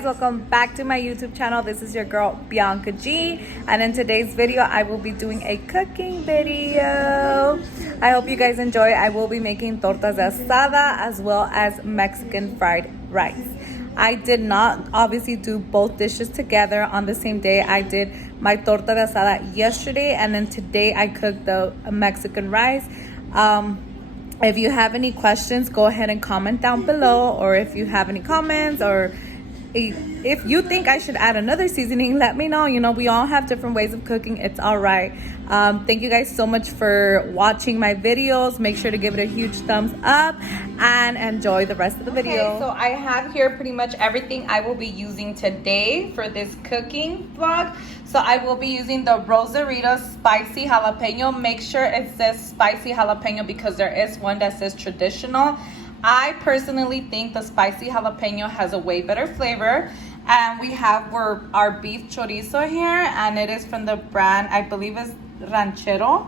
guys, welcome back to my YouTube channel. This is your girl Bianca G, and in today's video I will be doing a cooking video. I hope you guys enjoy. I will be making tortas de asada as well as Mexican fried rice. I did not obviously do both dishes together on the same day. I did my torta de asada yesterday, and then today I cooked the Mexican rice. If you have any questions, go ahead and comment down below, or if you have any comments, or if you think I should add another seasoning, let me know. You know, we all have different ways of cooking. It's all right. Thank you guys so much for watching my videos. Make sure to give it a huge thumbs up and enjoy the rest of the video. Okay, so I have here pretty much everything I will be using today for this cooking vlog. So I will be using the Rosarito spicy jalapeno. Make sure it says spicy jalapeno because there is one that says traditional. I personally think the spicy jalapeno has a way better flavor. And we have our beef chorizo here, and it is from the brand, I believe is Ranchero.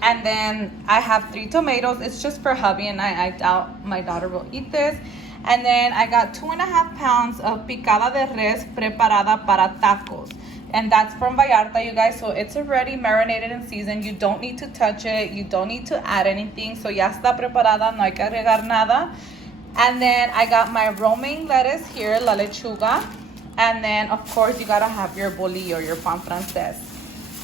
And then I have 3 tomatoes. It's just for hubby and I doubt my daughter will eat this. And then I got 2.5 pounds of picada de res preparada para tacos. And that's from Vallarta, you guys. So it's already marinated and seasoned. You don't need to touch it. You don't need to add anything. So ya está preparada. No hay que agregar nada. And then I got my romaine lettuce here, la lechuga. And then, of course, you got to have your bolillo, your pan francés.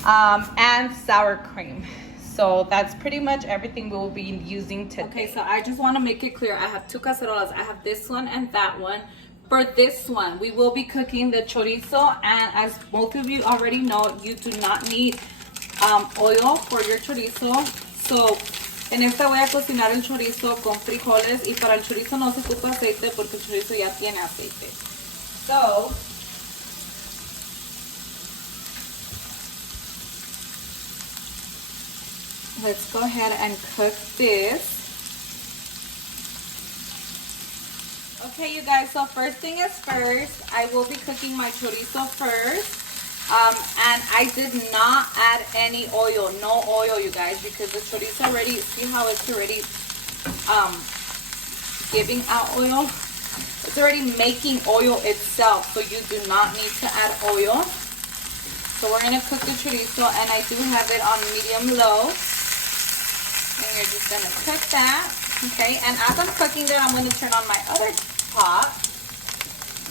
And sour cream. So that's pretty much everything we will be using today. Okay, so I just want to make it clear. I have 2 cacerolas. I have this one and that one. For this one, we will be cooking the chorizo, and as both of you already know, you do not need oil for your chorizo. So, en esta voy a cocinar el chorizo con frijoles, y para el chorizo no se ocupa aceite porque el chorizo ya tiene aceite. So, let's go ahead and cook this. Okay, you guys, so first thing is first, I will be cooking my chorizo first. And I did not add any oil, no oil, you guys, because the chorizo already, see how it's already giving out oil? It's already making oil itself, so you do not need to add oil. So we're going to cook the chorizo, and I do have it on medium-low. And you're just going to cook that. Okay, and as I'm cooking that, I'm going to turn on my other pot.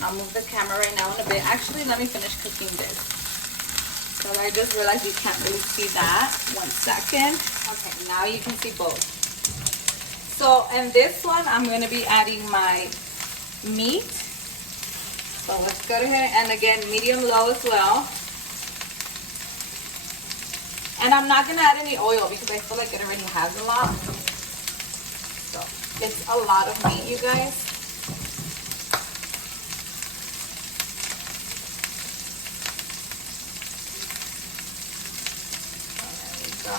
I'll move the camera right now in a bit. Actually, let me finish cooking this. So I just realized you can't really see that. 1 second. Okay, now you can see both. So, in this one, I'm going to be adding my meat. So let's go ahead, and again, medium-low as well. And I'm not going to add any oil because I feel like it already has a lot. So it's a lot of meat, you guys. There we go.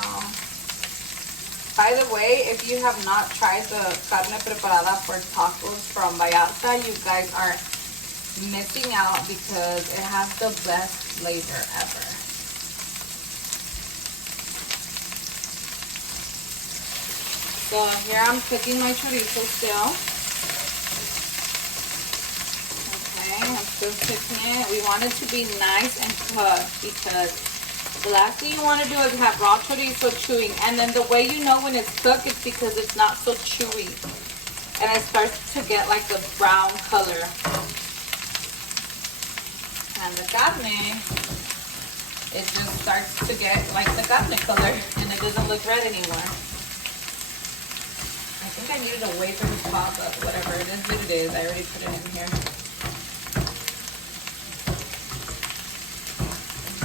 By the way, if you have not tried the carne preparada for tacos from Vallarta, you guys are missing out because it has the best flavor ever. So here I'm cooking my chorizo still. Okay, I'm still cooking it. We want it to be nice and cooked because the last thing you want to do is have raw chorizo chewing. And then the way you know when it's cooked is because it's not so chewy. And it starts to get like the brown color. And the carne, it just starts to get like the carne color and it doesn't look red anymore. I think I needed a way for the spot, but whatever, it is what it is. I already put it in here.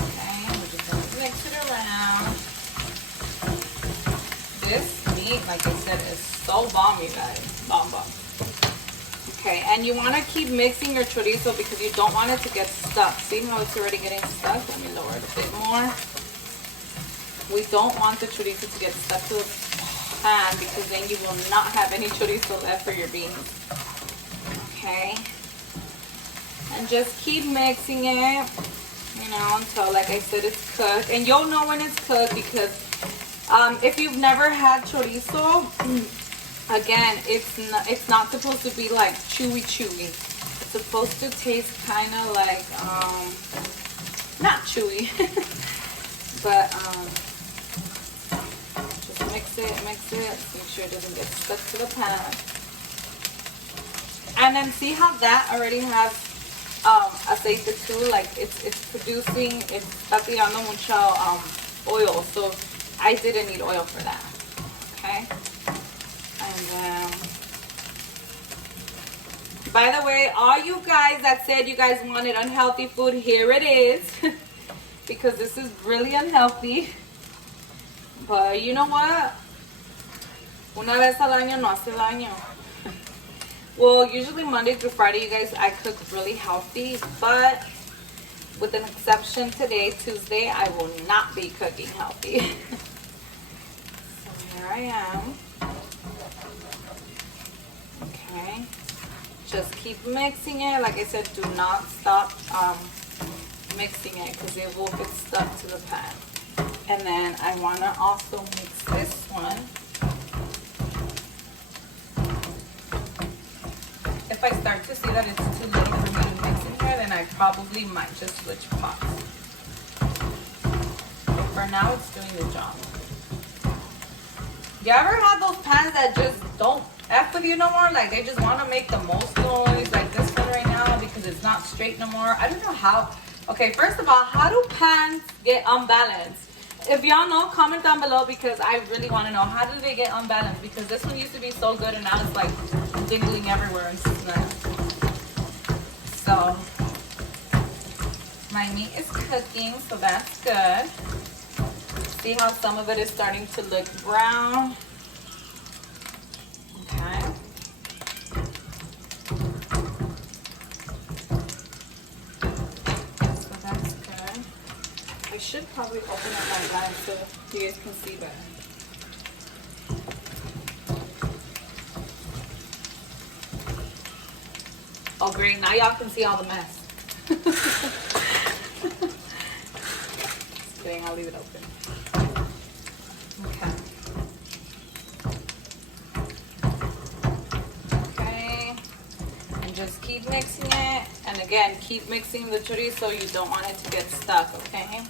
Okay, we're just gonna mix it around. This meat, like I said, is so bomb, you guys. Bomb. Okay, and you want to keep mixing your chorizo because you don't want it to get stuck. See how it's already getting stuck? Let me lower it a bit more. We don't want the chorizo to get stuck to the pan because then you will not have any chorizo left for your beans. Okay, and just keep mixing it, you know, until, like I said, it's cooked. And you'll know when it's cooked because if you've never had chorizo, again, it's not supposed to be like chewy. supposed to taste kind of like, not chewy, but just mix it, make sure it doesn't get stuck to the pan. And then see how that already has aceite too, like it's producing, it's está tirando mucho oil, so I didn't need oil for that. Okay, and then by the way, all you guys that said you guys wanted unhealthy food, here it is. Because this is really unhealthy. But you know what? Una vez al año no hace daño. Well, usually Monday through Friday, you guys, I cook really healthy. But with an exception today, Tuesday, I will not be cooking healthy. So here I am. Okay. Just keep mixing it. Like I said, do not stop mixing it because it will get stuck to the pan. And then I want to also mix this one. If I start to see that it's too little for me to mix in here, then I probably might just switch pots. But for now, it's doing the job. You ever have those pans that just don't F with you no more? Like they just want to make the most noise, like this one right now, because it's not straight no more. I don't know how. Okay, first of all, how do pans get unbalanced? If y'all know, comment down below because I really want to know, how do they get unbalanced? Because this one used to be so good and now it's like dingling everywhere and stuff. So my meat is cooking, so that's good. See how some of it is starting to look brown? Okay. So that's good. I should probably open up my bag so you guys can see better. Oh great, now y'all can see all the mess. Just kidding, I'll leave it open. Okay. Okay. And just keep mixing it. And again, keep mixing the chorizo. You don't want it to get stuck, okay? And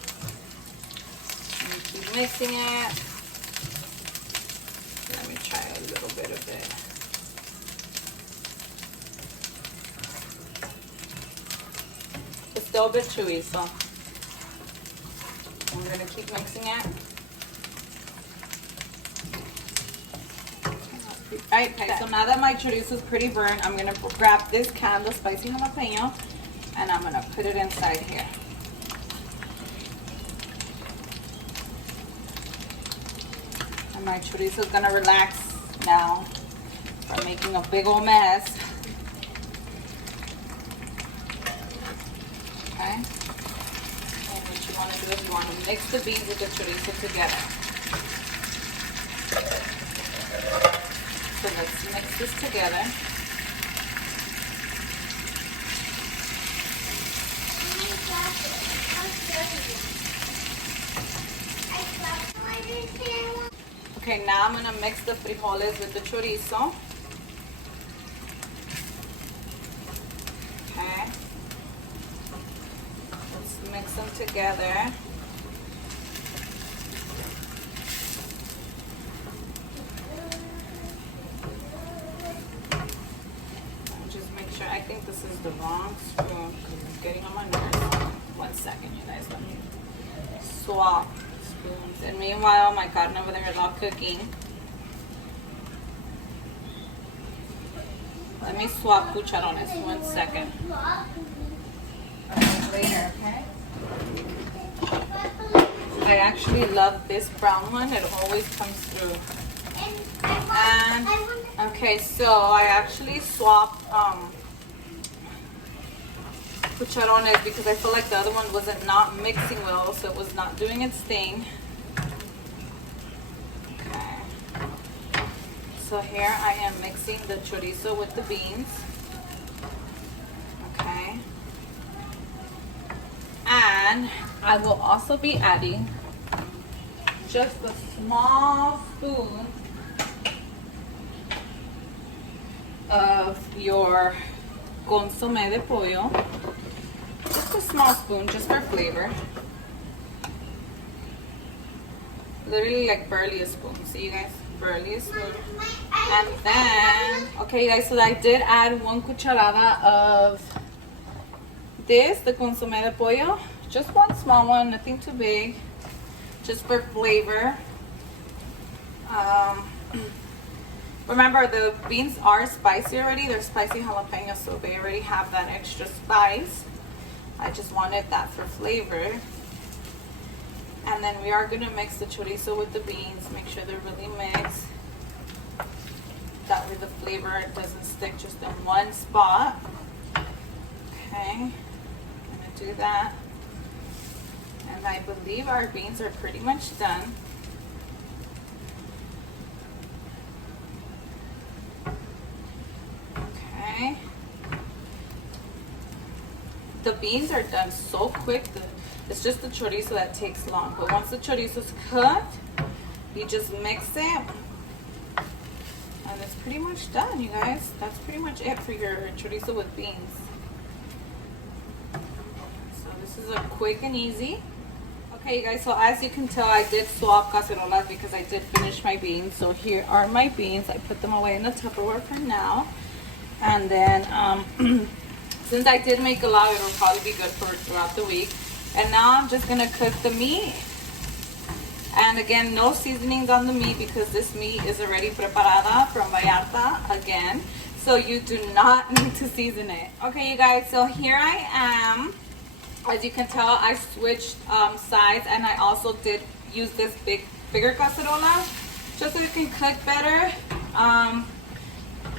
keep mixing it. Let me try a little bit of it. It's still a bit chewy, so I'm gonna keep mixing it. Alright, okay, so now that my chorizo is pretty burnt, I'm gonna grab this can, the spicy jalapeno, and I'm gonna put it inside here. And my chorizo is gonna relax now from making a big old mess. Okay? And what you wanna do is you wanna mix the beans with the chorizo together. So let's mix this together. Okay, now I'm gonna mix the frijoles with the chorizo. Okay. Let's mix them together. I think this is the wrong spoon because it's getting on my nerves. 1 second, you guys. Let me swap spoons. And meanwhile, my carne over there is all cooking. Let me swap cucharones. 1 second. Later, okay? I actually love this brown one. It always comes through. And okay, so I actually swapped cucharones because I feel like the other one wasn't not mixing well, so it was not doing its thing. Okay. So here I am mixing the chorizo with the beans. Okay. And I will also be adding just a small spoon of your consommé de pollo. Just a small spoon, just for flavor. Literally like barely a spoon. See you guys? Barely a spoon. And then, okay guys, so I did add 1 cucharada of this, the consommé de pollo. Just one small one, nothing too big. Just for flavor. Remember, the beans are spicy already. They're spicy jalapeno, so they already have that extra spice. I just wanted that for flavor. And then we are going to mix the chorizo with the beans. Make sure they're really mixed. That way the flavor doesn't stick just in one spot. Okay. I'm going to do that. And I believe our beans are pretty much done. Okay. The beans are done so quick. It's just the chorizo that takes long. But once the chorizo's cooked, you just mix it. And it's pretty much done, you guys. That's pretty much it for your chorizo with beans. So this is a quick and easy. Okay, you guys, so as you can tell, I did swap cacerolas because I did finish my beans. So here are my beans. I put them away in the Tupperware for now. And then, since I did make a lot, it'll probably be good for throughout the week. And now I'm just gonna cook the meat. And again, no seasonings on the meat because this meat is already preparada from Vallarta again. So you do not need to season it. Okay, you guys, so here I am. As you can tell, I switched sides, and I also did use this bigger cacerola just so it can cook better.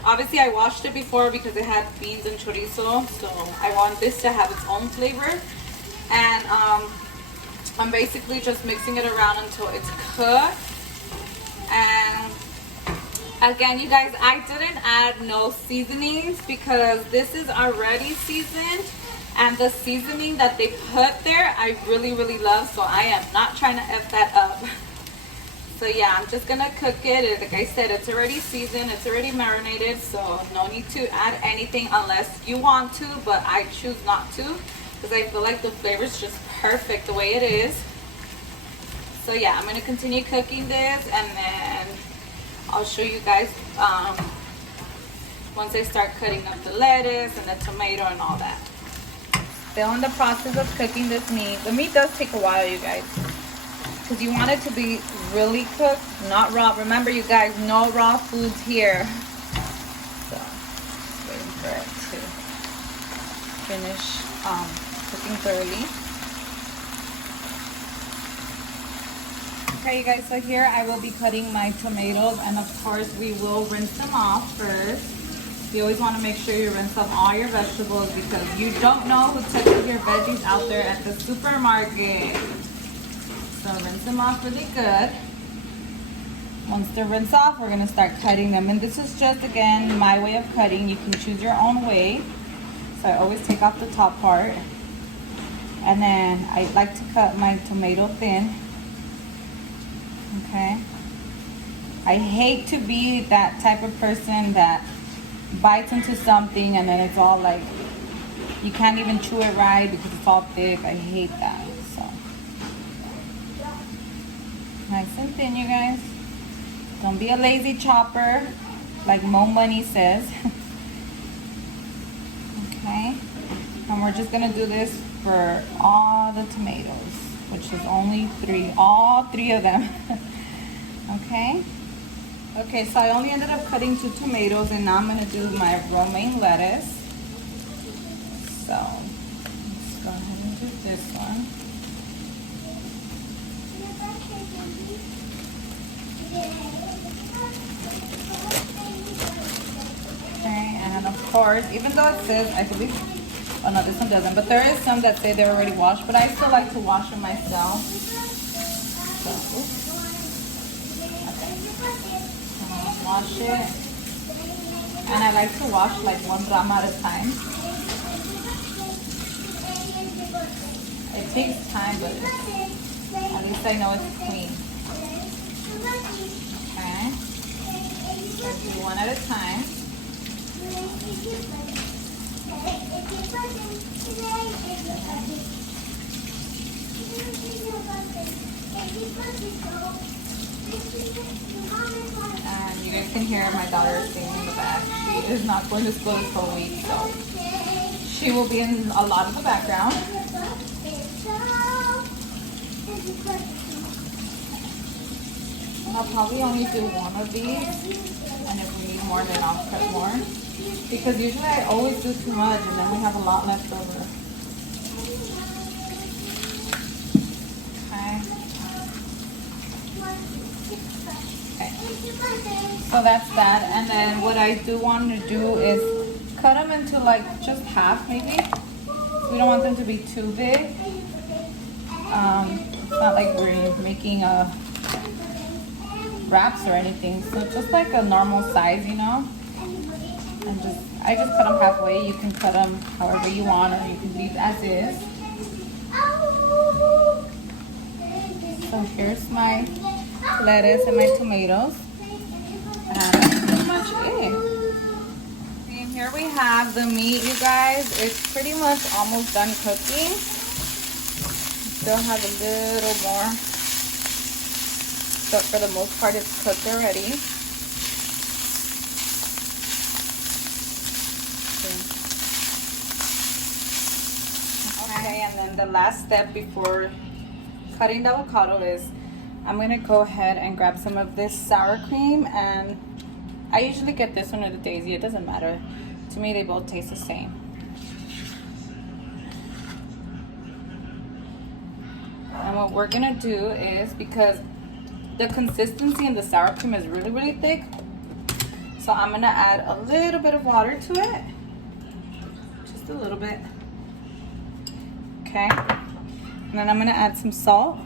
Obviously, I washed it before because it had beans and chorizo, so I want this to have its own flavor. And I'm basically just mixing it around until it's cooked. And again, you guys, I didn't add no seasonings because this is already seasoned. And the seasoning that they put there, I really, really love. So I am not trying to F that up. So yeah, I'm just gonna cook it. Like I said, it's already seasoned, it's already marinated. So no need to add anything unless you want to, but I choose not to. Because I feel like the flavor is just perfect the way it is. So yeah, I'm gonna continue cooking this, and then I'll show you guys once I start cutting up the lettuce and the tomato and all that. Still in the process of cooking this meat. The meat does take a while, you guys, because you want it to be really cooked, not raw. Remember, you guys, no raw foods here. So waiting for it to finish cooking thoroughly. Okay, you guys, so here I will be cutting my tomatoes, and of course we will rinse them off first. You always want to make sure you rinse off all your vegetables because you don't know who touches your veggies out there at the supermarket. So rinse them off really good. Once they're rinsed off, we're going to start cutting them. And this is just, again, my way of cutting. You can choose your own way. So I always take off the top part. And then I like to cut my tomato thin. Okay. I hate to be that type of person that bites into something and then it's all like, you can't even chew it right because it's all thick. I hate that. So nice and thin, you guys. Don't be a lazy chopper like Mo Money says. Okay, and we're just gonna do this for all the tomatoes, which is only all three of them. Okay. Okay, so I only ended up cutting 2 tomatoes, and now I'm going to do my romaine lettuce. So, let's go ahead and do this one. Okay, and of course, even though it says, I believe, oh no, this one doesn't, but there is some that say they're already washed, but I still like to wash them myself. So, oops. Wash it, and I like to wash like 1 gram at a time. It takes time, but at least I know it's clean. Okay, so do 1 at a time. And you guys can hear my daughter singing in the back. She is not going to school this whole week, so she will be in a lot of the background. I'll probably only do one of these, and if we need more, then I'll cut more. Because usually I always do too much, and then we have a lot left over. So that's that, and then what I do want to do is cut them into like just half maybe. We don't want them to be too big. It's not like we're making a wraps or anything, so just like a normal size, you know. And I just cut them halfway. You can cut them however you want, or you can leave as is. So here's my lettuce and my tomatoes. And that's pretty much it. And here we have the meat, you guys. It's pretty much almost done cooking. Still have a little more, but for the most part it's cooked already. Okay, and then the last step before cutting the avocado is I'm gonna go ahead and grab some of this sour cream, and I usually get this one or the Daisy. It doesn't matter. To me, they both taste the same. And what we're gonna do is, because the consistency in the sour cream is really, really thick, so I'm gonna add a little bit of water to it. Just a little bit. Okay. And then I'm gonna add some salt.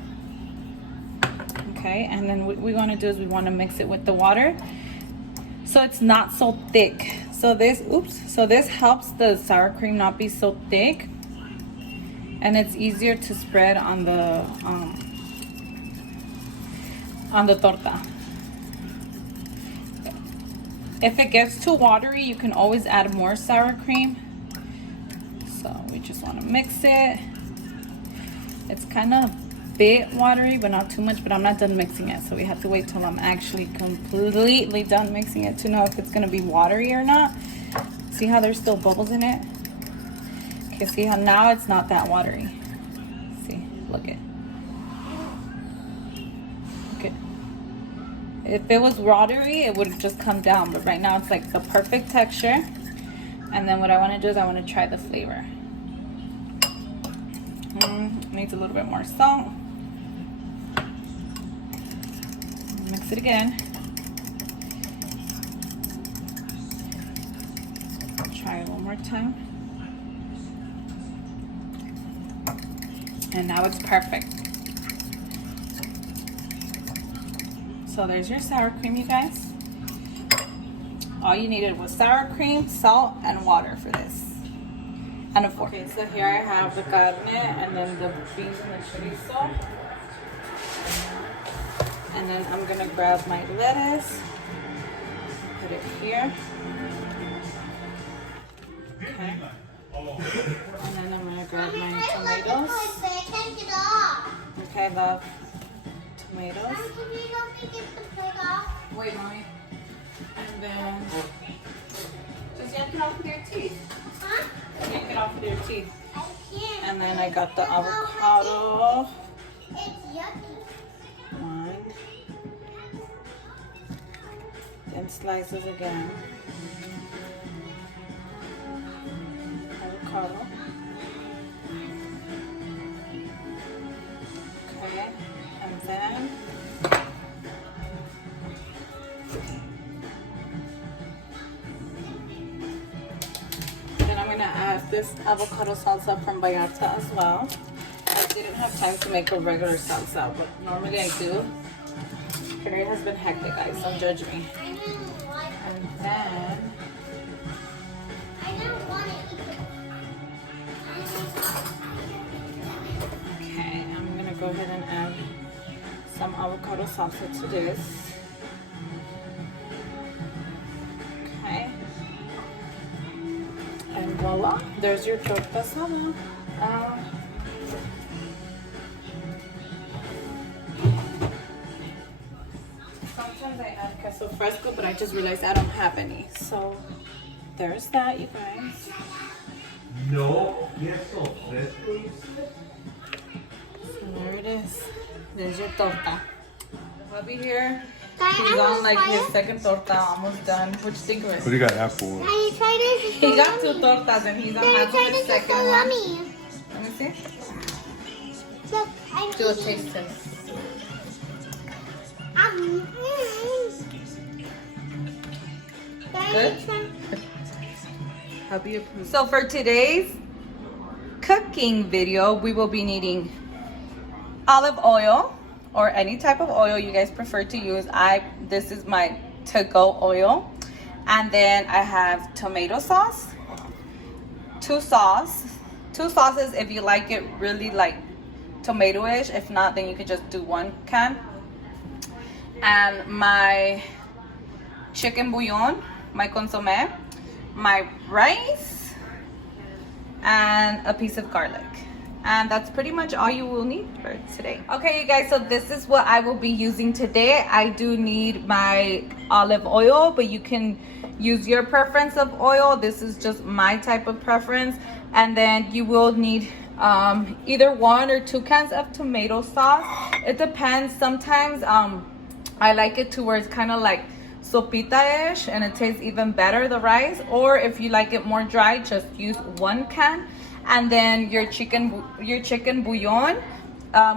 Okay, and then what we want to do is we want to mix it with the water so it's not so thick. So this helps the sour cream not be so thick, and it's easier to spread on the torta. If it gets too watery, you can always add more sour cream. So we just want to mix it. It's kind of bit watery, but not too much. But I'm not done mixing it, so we have to wait till I'm actually completely done mixing it to know if it's gonna be watery or not. See how there's still bubbles in it? Okay, see how now it's not that watery. See, look it. Okay. If it was watery, it would just come down, but right now it's like the perfect texture. And then what I want to do is I want to try the flavor. Needs a little bit more salt. Mix it again. Try it one more time. And now it's perfect. So there's your sour cream, you guys. All you needed was sour cream, salt, and water for this. And a fork. Okay, so here I have the carne and then the beans and the chorizo. And then I'm gonna grab my lettuce, put it here. Okay. And then I'm gonna grab my tomatoes. Okay, the tomatoes. Wait, mommy. And then just yank it off with your teeth. Huh? Yank it off with your teeth. I can't. And then I got the avocado. It's yucky. One. Then slices again. Avocado. Okay. And then I'm gonna add this avocado salsa from Vallarta as well. I didn't have time to make a regular salsa, but normally I do. Today has been hectic, guys, don't judge me. And then okay, I'm gonna go ahead and add some avocado salsa to this. Okay. And voila. there's your torta asada. Sometimes I add queso fresco, but I just realized I don't have any. So there's that, you guys. No queso fresco. So there it is. There's your torta. Hubby here. Can He's I on like try his it? second torta, almost done. What you think of What it? do you got that for? Can you try this? He got 2 tortas and he's on Can you half try of his this? It's second so one. yummy. Let me see. Look, I'm Do a eating. taste test. Mm. Can Good? you try? Hubby approved. So for today's cooking video, we will be needing olive oil or any type of oil you guys prefer to use. This is my to-go oil. And then I have tomato sauce, 2 sauces if you like it really like tomato-ish. If not, then you could just do 1 can. And my chicken bouillon, my consomme, my rice, and a piece of garlic. And that's pretty much all you will need for today. Okay, you guys, so this is what I will be using today. I do need my olive oil, but you can use your preference of oil. This is just my type of preference. And then you will need either 1 or 2 cans of tomato sauce. It depends. Sometimes I like it to where it's kind of like sopita-ish and it tastes even better, the rice. Or if you like it more dry, just use 1 can. And then your chicken bouillon,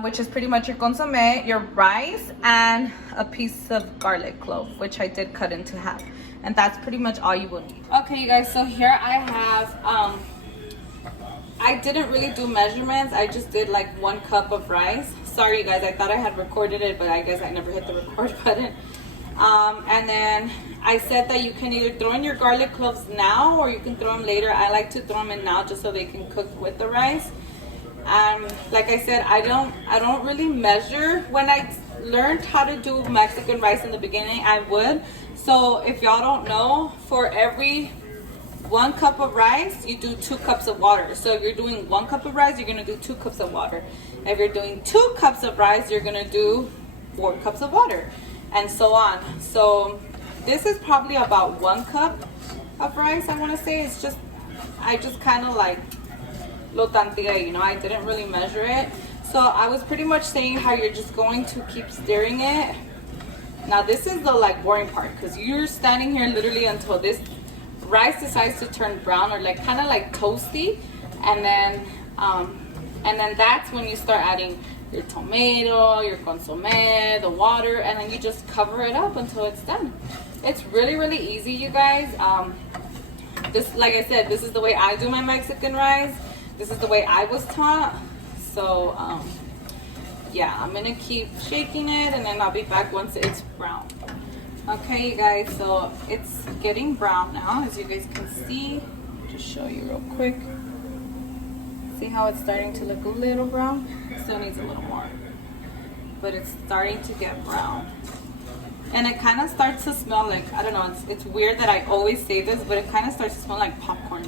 which is pretty much your consomme, your rice, and a piece of garlic clove, which I did cut into half. And that's pretty much all you will need. Okay, you guys, so here I have, I didn't really do measurements. I just did like 1 cup of rice. Sorry, you guys, I thought I had recorded it, but I guess I never hit the record button. And then I said that you can either throw in your garlic cloves now or you can throw them later. I like to throw them in now just so they can cook with the rice. Like I said, I don't really measure. When I learned how to do Mexican rice in the beginning, I would. So if y'all don't know, for every 1 cup of rice, you do 2 cups of water. So if you're doing 1 cup of rice, you're gonna do 2 cups of water. If you're doing 2 cups of rice, you're gonna do 4 cups of water, and so on. So this is probably about 1 cup of rice, I want to say. It's just, I just kind of like lo tantia, you know, I didn't really measure it. So I was pretty much saying how you're just going to keep stirring it. Now this is the like boring part, because you're standing here literally until this rice decides to turn brown or like kind of like toasty, and then that's when you start adding your tomato, your consomme, the water, and then you just cover it up until it's done. It's really, really easy, you guys. This, like I said, this is the way I do my Mexican rice. This is the way I was taught. So, yeah, I'm gonna keep shaking it, and then I'll be back once it's brown. Okay, you guys, so it's getting brown now, as you guys can see. Just show you real quick. See how it's starting to look a little brown? It still needs a little more, but it's starting to get brown. And it kind of starts to smell like, I don't know, it's weird that I always say this, but it kind of starts to smell like popcorn.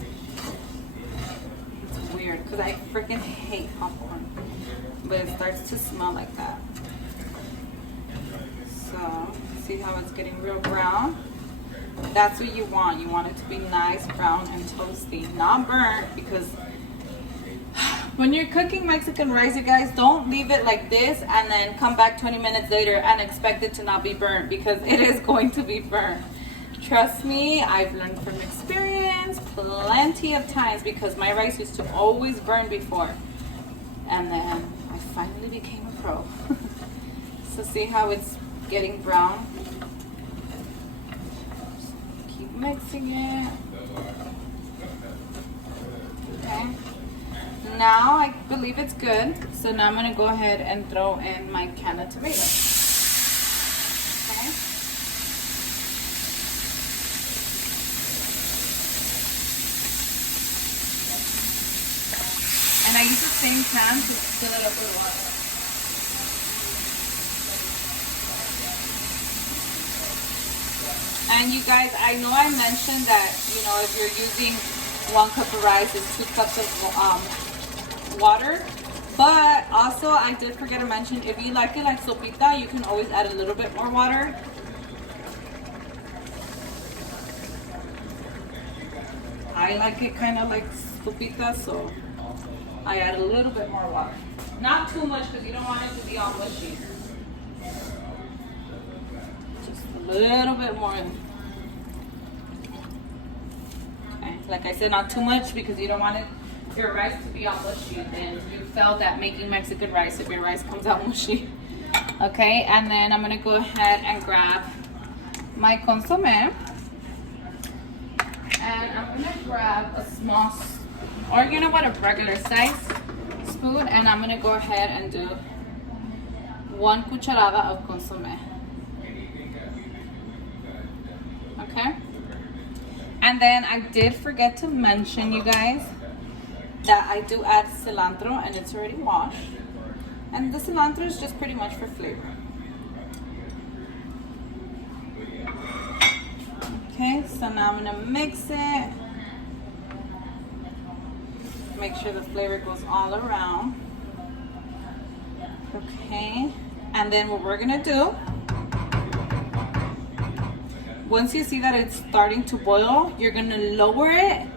It's weird, because I freaking hate popcorn, but it starts to smell like that. So, see how it's getting real brown? That's what you want. You want it to be nice, brown, and toasty, not burnt, because when you're cooking Mexican rice, you guys, don't leave it like this and then come back 20 minutes later and expect it to not be burnt, because it is going to be burnt. Trust me, I've learned from experience plenty of times, because my rice used to always burn before. And then I finally became a pro. So see how it's getting brown? Keep mixing it. Okay. Now I believe it's good. So now I'm gonna go ahead and throw in my can of tomatoes. Okay. And I use the same can to fill it up with water. And you guys, I know I mentioned that, you know, if you're using 1 cup of rice is 2 cups of water. But also, I did forget to mention, if you like it like sopita, you can always add a little bit more water. I like it kind of like sopita, so I add a little bit more water. Not too much because you don't want it to be all mushy. Just a little bit more. Okay, like I said, not too much because you don't want your rice to be all mushy. Then you failed at making Mexican rice if your rice comes out mushy. Okay, and then I'm gonna go ahead and grab my consomme. And I'm gonna grab a small, or you know what, a regular size spoon, and I'm gonna go ahead and do 1 cucharada of consomme. Okay? And then I did forget to mention, you guys, that I do add cilantro, and it's already washed. And the cilantro is just pretty much for flavor. Okay, so now I'm gonna mix it. Make sure the flavor goes all around. Okay, and then what we're gonna do, once you see that it's starting to boil, you're gonna lower it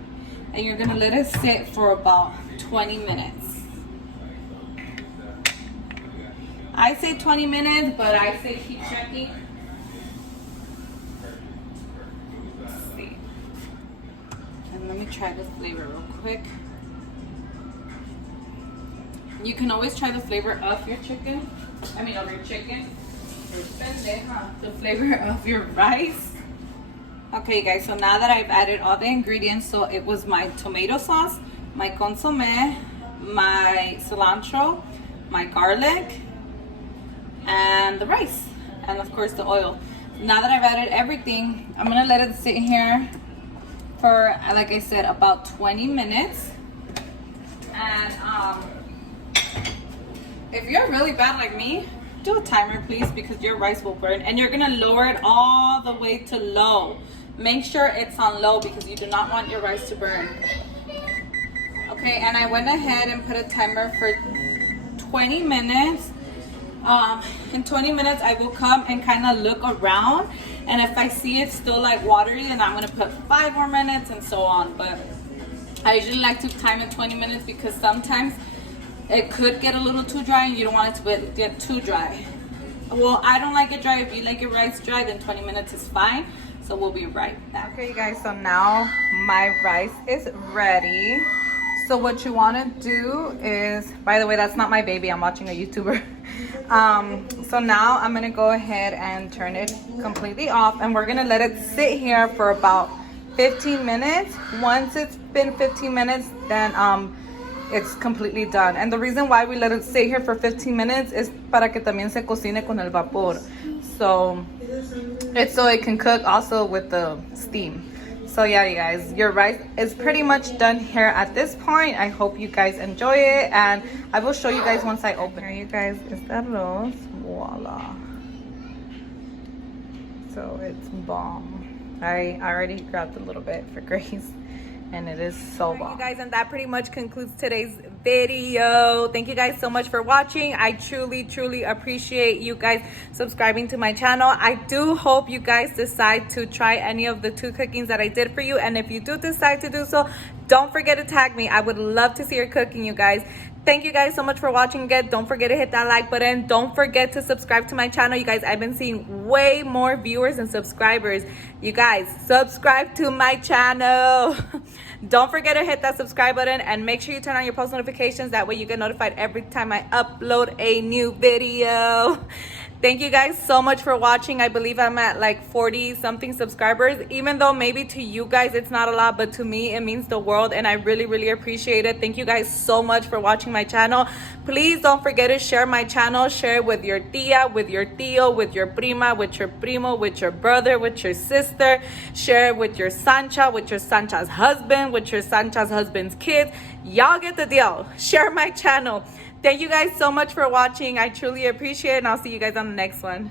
and you're gonna let it sit for about 20 minutes. I say 20 minutes, but I say keep checking. Let me try the flavor real quick. You can always try the flavor of your chicken. Of your chicken. The flavor of your rice. Okay, guys, so now that I've added all the ingredients, so it was my tomato sauce, my consomme, my cilantro, my garlic, and the rice, and of course the oil. Now that I've added everything, I'm gonna let it sit here for, like I said, about 20 minutes. And if you're really bad like me, do a timer please, because your rice will burn. And you're gonna lower it all the way to low. Make sure it's on low because you do not want your rice to burn. Okay, and I went ahead and put a timer for 20 minutes. In 20 minutes I will come and kind of look around, and if I see it's still like watery, then I'm gonna put 5 more minutes and so on. But I usually like to time it 20 minutes because sometimes it could get a little too dry and you don't want it to get too dry. Well, I don't like it dry. If you like your rice dry, then 20 minutes is fine. So we'll be right back. Okay, you guys, so now my rice is ready. So what you want to do is, by the way, that's not my baby, I'm watching a YouTuber. So now I'm gonna go ahead and turn it completely off, and we're gonna let it sit here for about 15 minutes. Once it's been 15 minutes, then it's completely done. And the reason why we let it sit here for 15 minutes is para que también se cocine con el vapor. So it's so it can cook also with the steam. So yeah, you guys, your rice is pretty much done here at this point. I hope you guys enjoy it, and I will show you guys once I open. Here, you guys, is the arroz. Voila. So it's bomb. I already grabbed a little bit for Grace, and it is so bomb. You guys, and that pretty much concludes today's video. Thank you guys so much for watching. I truly appreciate you guys subscribing to my channel. I do hope you guys decide to try any of the 2 cookings that I did for you, and if you do decide to do so, don't forget to tag me. I would love to see your cooking, you guys. Thank you guys so much for watching again. Don't forget to hit that like button. Don't forget to subscribe to my channel. You guys, I've been seeing way more viewers and subscribers. You guys, subscribe to my channel. Don't forget to hit that subscribe button, and make sure you turn on your post notifications. That way you get notified every time I upload a new video. Thank you guys so much for watching. I believe I'm at like 40 something subscribers, even though maybe to you guys it's not a lot, but to me it means the world, and I really appreciate it. Thank you guys so much for watching my channel. Please don't forget to share my channel. Share it with your tia, with your tío, with your prima, with your primo, with your brother, with your sister. Share it with your Sancha, with your Sancha's husband, with your Sancha's husband's kids. Y'all get the deal. Share my channel. Thank you guys so much for watching. I truly appreciate it, and I'll see you guys on the next one.